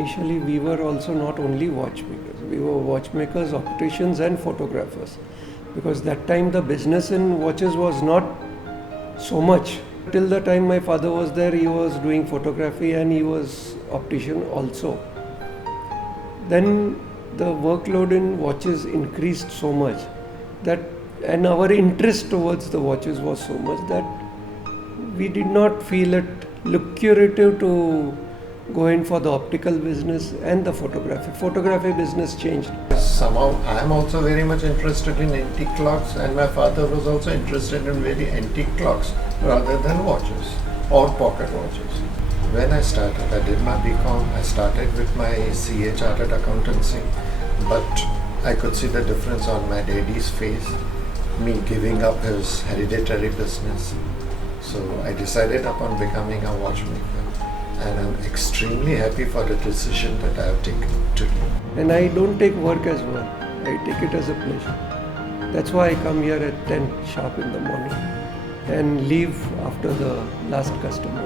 Initially, we were also not only watchmakers, we were watchmakers, opticians, and photographers. Because that time the business in watches was not so much. Till the time my father was there, he was doing photography and he was optician also. Then the workload in watches increased so much that, and our interest towards the watches was so much that we did not feel it lucrative to go in for the optical business and the photography. Photography business changed. Somehow I am also very much interested in antique clocks, and my father was also interested in very antique clocks rather than watches or pocket watches. When I started, I did my BCom, I started with my CA Chartered Accountancy, but I could see the difference on my daddy's face, me giving up his hereditary business. So I decided upon becoming a watchmaker, and I'm extremely happy for the decision that I have taken today. And I don't take work as work, I take it as a pleasure. That's why I come here at 10 sharp in the morning and leave after the last customer.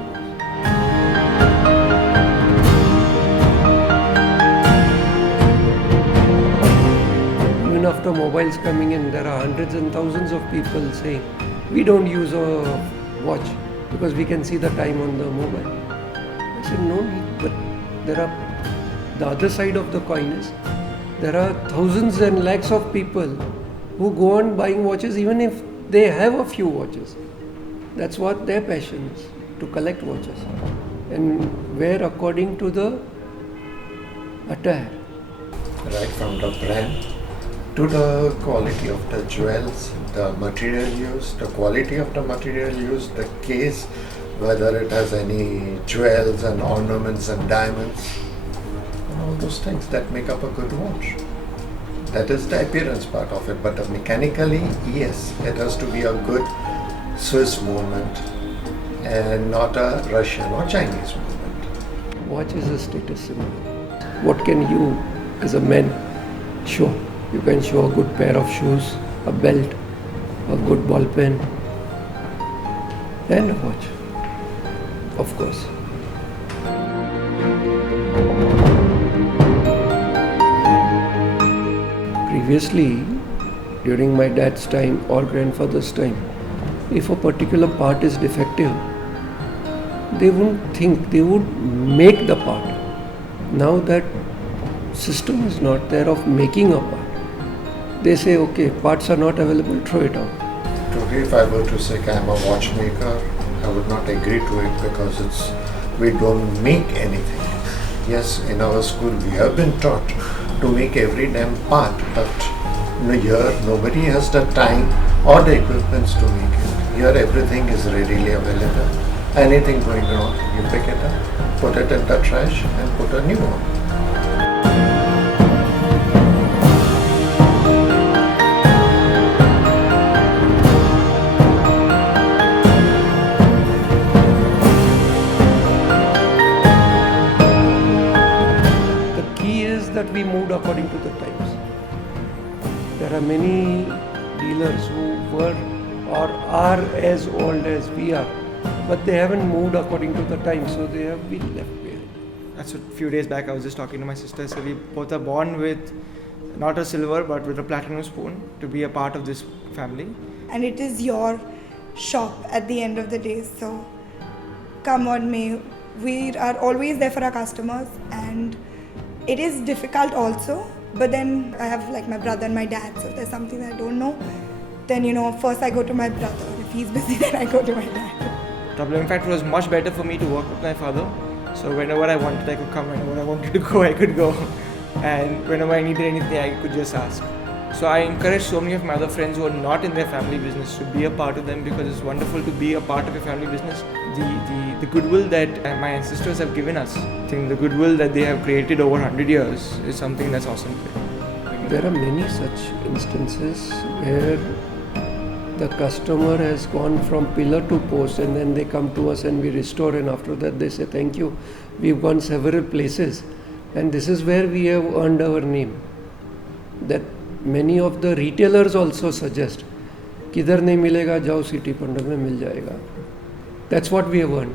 Even after mobiles coming in, there are hundreds and thousands of people saying, we don't use a watch because we can see the time on the mobile. I said, no need, but there are, the other side of the coin is, there are thousands and lakhs of people who go on buying watches even if they have a few watches. That's what their passion is, to collect watches and wear according to the attire. Right from the brand to the quality of the jewels, the material used, the quality of the material used, the case, whether it has any jewels and ornaments and diamonds, and all those things that make up a good watch. That is the appearance part of it, but mechanically, yes, it has to be a good Swiss movement and not a Russian or Chinese movement. Watch is a status symbol. What can you as a man show? You can show a good pair of shoes, a belt, a good ball pen, and a watch, of course. Previously, during my dad's time or grandfather's time, if a particular part is defective, they wouldn't think, they would make the part. Now that system is not there of making a part. They say, okay, parts are not available, throw it out. Today, if I were to say I am a watchmaker, I would not agree to it because we don't make anything. Yes, in our school we have been taught to make every damn part, but here nobody has the time or the equipments to make it. Here everything is readily available. Anything going wrong, you pick it up, put it in the trash and put a new one. That we moved according to the times. There are many dealers who were or are as old as we are, but they haven't moved according to the times, so they have been left behind. That's a few days back I was just talking to my sister. So we both are born with not a silver but with a platinum spoon to be a part of this family. And it is your shop at the end of the day, so come on me. We are always there for our customers, and it is difficult also, but then I have like my brother and my dad, so if there's something that I don't know, then first I go to my brother. If he's busy, then I go to my dad. In fact, it was much better for me to work with my father. So whenever I wanted, I could come. Whenever I wanted to go, I could go. And whenever I needed anything, I could just ask. So I encourage so many of my other friends who are not in their family business to be a part of them, because it's wonderful to be a part of your family business. The goodwill that my ancestors have given us, I think the goodwill that they have created over 100 years is something that's awesome. There are many such instances where the customer has gone from pillar to post, and then they come to us and we restore, and after that they say thank you. We've gone several places, and this is where we have earned our name. That many of the retailers also suggest, किधर नहीं मिलेगा, जाओ city पंडर में मिल जाएगा. That's what we have earned.